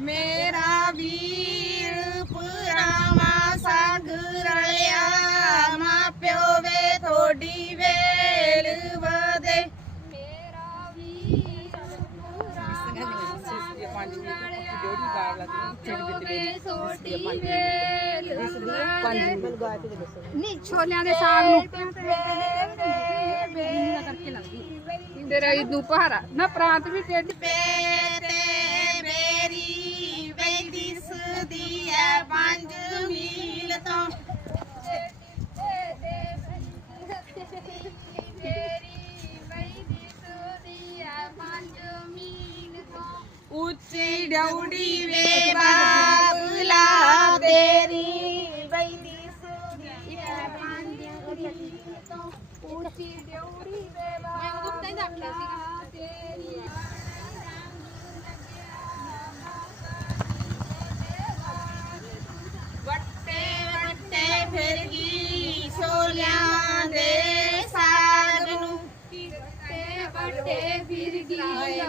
ਮੇਰਾ ਵੀਰ ਪੁਰਾਵਾ ਸੰਗ ਰਲਿਆ। ਮਾਂ ਪਿਓ ਵੇ ਥੋੜੀ ਵੇਲ ਵਾਦੇ ਨਹੀਂ ਛੋਲਿਆਂ ਦੇ ਸਾਗ ਨੂੰ ਤੇਰਾ ਇਦੂ ਪਹਾਰਾ ਨਾ ਪ੍ਰਾਂਤ ਵੀ ਟੇਢੀ ਤੇ ਮੇਰੀ ਵੈਦੀ ਸੁਦੀ ਐ ਪੰਜ ਮੀਲ ਤੋਂ ਉੱਚੀ ਡੌੜੀ ਵੇ ਬਾਬਲਾ ਉੱਚੀ ਡਿਉੜੀ ਵੇ ਮੈਂ ਉਹ ਤਾਂ ਹੀ ਆਖਿਆ ਸੀ ਤੇਰੀ ਵੱਟੇ ਵੱਟੇ ਫਿਰ ਗਈ ਛੋਲਿਆਂ ਦੇ ਸਾਗ ਨੂੰ ਤੇ ਵੱਡੇ ਫਿਰ ਗਈ